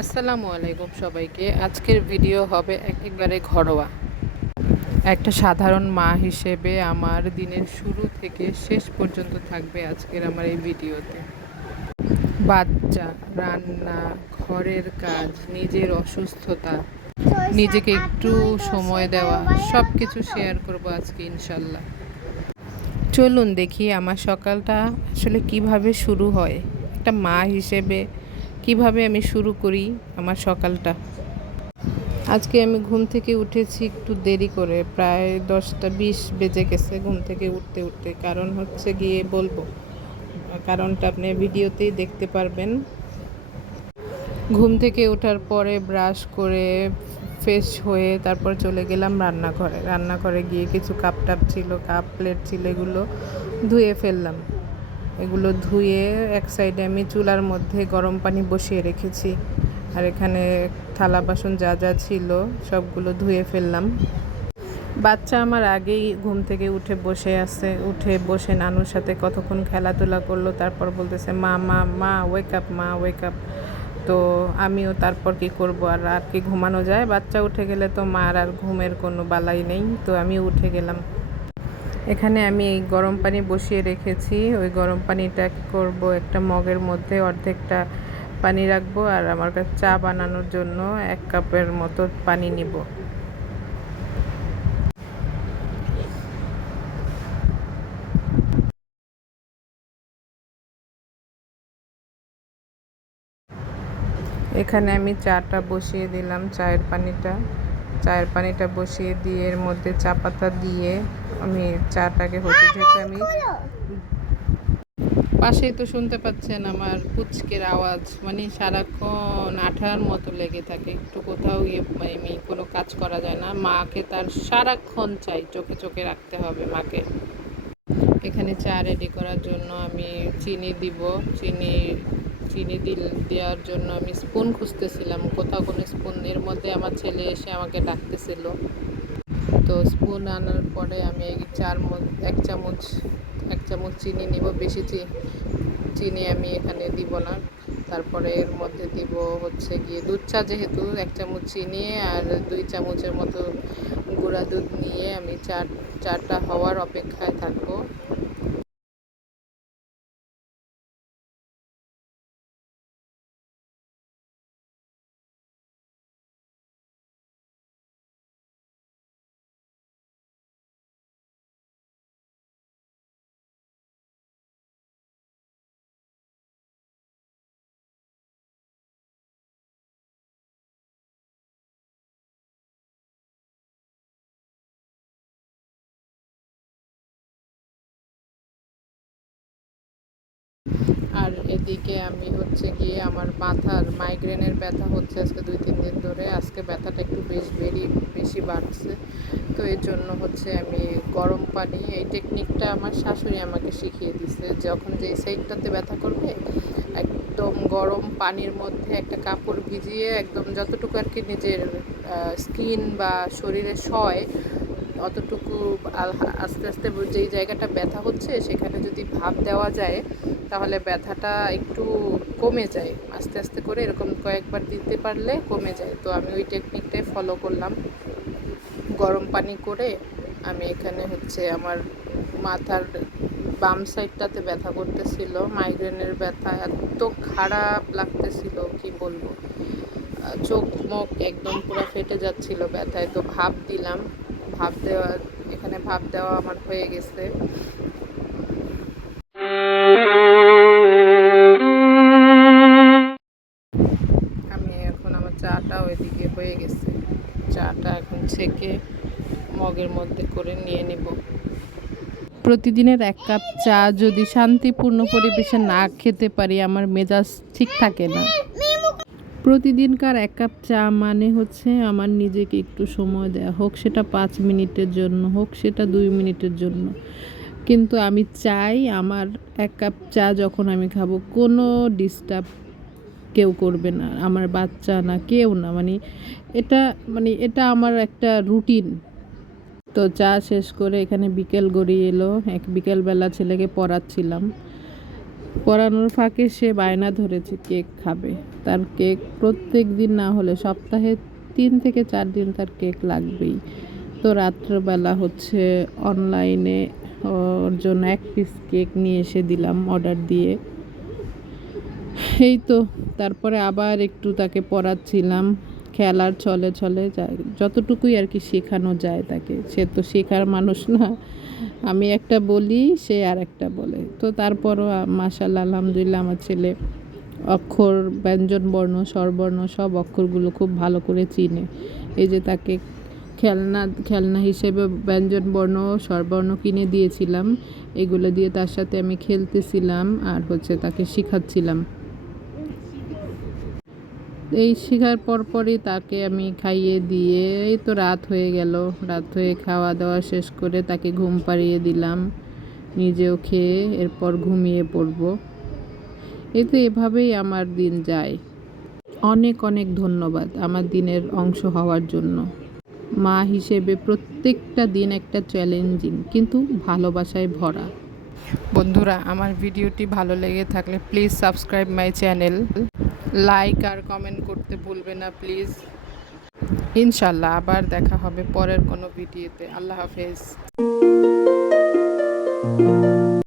আসসালামু আলাইকুম সবাইকে। আজকের ভিডিও হবে একেবারে ঘরোয়া। একটা সাধারণ মা হিসেবে আমার দিনের শুরু থেকে শেষ পর্যন্ত থাকবে আজকের আমার এই ভিডিওতে। বাচ্চা, রান্না, ঘরের কাজ, নিজের অসুস্থতা, নিজেকে একটু সময় দেওয়া, সব কিছু শেয়ার করব আজকে ইনশাল্লাহ। চলুন দেখি আমার সকালটা আসলে কিভাবে শুরু হয়, একটা মা হিসেবে কিভাবে আমি শুরু করি আমার সকালটা। আজকে আমি ঘুম থেকে উঠেছি একটু দেরি করে, প্রায় 10টা 20 বেজে গেছে ঘুম থেকে উঠতে উঠতে। কারণ হচ্ছে গিয়ে বলবো, কারণটা আপনি ভিডিওতেই দেখতে পারবেন। ঘুম থেকে ওঠার পরে ব্রাশ করে ফ্রেশ হয়ে তারপর চলে গেলাম রান্নাঘরে গিয়ে কিছু কাপ ছিল, কাপ প্লেট ছিল, এগুলো ধুয়ে ফেললাম। এগুলো ধুয়ে এক সাইডে আমি চুলার মধ্যে গরম পানি বসিয়ে রেখেছি, আর এখানে থালা বাসন যা যা ছিল সবগুলো ধুয়ে ফেললাম। বাচ্চা আমার আগেই ঘুম থেকে উঠে বসে নানুর সাথে কতক্ষণ খেলাধুলা করলো, তারপর বলতেছে মা মা মা ওয়েক আপ, মা ওয়েক আপ। তো আমিও তারপর কি করব, আর কি ঘুমানো যায়, বাচ্চা উঠে গেলে তো মার আর ঘুমের কোনো বালাই নেই। তো আমি উঠে গেলাম। এখানে আমি এই গরম পানি বসিয়ে রেখেছি। ওই গরম পানিটা কী করব, একটা মগের মধ্যে অর্ধেকটা পানি রাখবো, আর আমার কাছে চা বানানোর জন্য 1 কাপের মতো পানি নিব। এখানে আমি চাটা বসিয়ে দিলাম, চায়ের পানিটা বসিয়ে দিয়ে এর মধ্যে চা পাতা দিয়ে আমি চাটাকে যেহেতু আমি পাশেই তো শুনতে পাচ্ছেন আমার পুচকের আওয়াজ, মানে সারাক্ষণ আঠার মতো লেগে থাকে, একটু কোথাও গিয়ে আমি কোনো কাজ করা যায় না। মাকে তার সারাক্ষণ চাই, চোখে চোখে রাখতে হবে মাকে। এখানে চা রেডি করার জন্য আমি চিনি দিব। চিনি দেওয়ার জন্য আমি স্পুন খুঁজতেছিলাম, কোথাও কোনো স্পুন, এর মধ্যে আমার ছেলে এসে আমাকে ডাকতেছিল। তো স্পুন আনার পরে আমি এই এক চামচ চিনি নিব, বেশি চিনি আমি এখানে দিব না। তারপরে এর মধ্যে দিব হচ্ছে গিয়ে দুধ চা, যেহেতু 1 চামচ চিনি আর 2 চামচের মতো গুঁড়া দুধ নিয়ে আমি চাটা হওয়ার অপেক্ষায় থাকবো। আর এদিকে আমি হচ্ছে গিয়ে আমার মাথার মাইগ্রেনের ব্যথা হচ্ছে আজকে 2-3 দিন ধরে। আজকে ব্যথাটা একটু বেশি বাড়ছে। তো এর জন্য হচ্ছে আমি গরম পানি, এই টেকনিকটা আমার শাশুড়ি আমাকে শিখিয়ে দিছে। যখন যে সাইডটাতে ব্যথা করবে, একদম গরম পানির মধ্যে একটা কাপড় ভিজিয়ে একদম যতটুকু আর কি নিজের স্কিন বা শরীরে সয় অতটুকু আস্তে আস্তে যেই জায়গাটা ব্যথা হচ্ছে সেখানে যদি ভাপ দেওয়া যায় তাহলে ব্যথাটা একটু কমে যায়। আস্তে আস্তে করে এরকম কয়েকবার দিতে পারলে কমে যায়। তো আমি ওই টেকনিকটাই ফলো করলাম। গরম পানি করে আমি এখানে হচ্ছে আমার মাথার বাম সাইডটাতে ব্যথা করতেছিল, মাইগ্রেনের ব্যথা এত খারাপ লাগতেছিল কি বলবো, চোখ মুখ একদম পুরো ফেটে যাচ্ছিল ব্যথায়। তো ভাপ দেওয়া আমার হয়ে গেছে। আমি এখন আমার চাটা ওইদিকে হয়ে গেছে, চাটা এখন ছেঁকে মগের মধ্যে করে নিয়ে নেব। প্রতিদিনের 1 কাপ চা যদি শান্তিপূর্ণ পরিবেশে না খেতে পারি আমার মেজাজ ঠিক থাকে না। প্রতিদিনকার 1 কাপ চা মানে হচ্ছে আমার নিজেকে একটু সময় দেওয়া, হোক সেটা 5 মিনিটের জন্য, হোক সেটা 2 মিনিটের জন্য। কিন্তু আমি চাই আমার 1 কাপ চা যখন আমি খাবো কোনো ডিস্টার্ব কেউ করবে না, আমার বাচ্চা না, কেউ না, এটা আমার একটা রুটিন। তো চা শেষ করে এখানে বিকেল গড়িয়ে এলো, বিকেলবেলা ছেলেকে পড়াচ্ছিলাম। পড়ানোর ফাঁকে সে বায়না ধরেছে কেক খাবে। তার কেক প্রত্যেক দিন না হলে সপ্তাহে 3 থেকে 4 দিন তার কেক লাগবেই। তো রাত্রবেলা হচ্ছে অনলাইনে ওর জন্য 1 পিস কেক নিয়ে এসে দিলাম অর্ডার দিয়ে। এই তো তারপরে আবার একটু তাকে পড়াচ্ছিলাম, খেলার ছলে ছলে যতটুকুই আর কি শেখানো যায় তাকে। সে তো শেখার মানুষ না, আমি একটা বলি সে আর একটা বলে। তো তারপরও মাশাআল্লাহ আলহামদুলিল্লাহ আমার ছেলে অক্ষর, ব্যঞ্জন বর্ণ, স্বরবর্ণ সব অক্ষরগুলো খুব ভালো করে চিনে। এই যে তাকে খেলনা হিসেবে ব্যঞ্জন বর্ণ, স্বরবর্ণ কিনে দিয়েছিলাম। এগুলো দিয়ে তার সাথে আমি খেলতেছিলাম আর হচ্ছে তাকে শেখাচ্ছিলাম। এই শেখার পরপরই তাকে আমি খাইয়ে দিয়ে এই তো রাত হয়ে গেল। রাত হয়ে খাওয়া দাওয়া শেষ করে তাকে ঘুম পাড়িয়ে দিলাম, নিজেও খেয়ে এরপর ঘুমিয়ে পড়ব। এই তো এভাবেই আমার দিন যায়। অনেক অনেক ধন্যবাদ আমার দিনের অংশ হওয়ার জন্য। মা হিসেবে প্রত্যেকটা দিন একটা চ্যালেঞ্জিং কিন্তু ভালোবাসায় ভরা। বন্ধুরা, আমার ভিডিওটি ভালো লেগে থাকলে please subscribe my channel, like আর কমেন্ট করতে ভুলবে না প্লিজ। ইনশাল্লাহ আবার দেখা হবে পরের কোনো ভিডিওতে। আল্লাহ হাফেজ।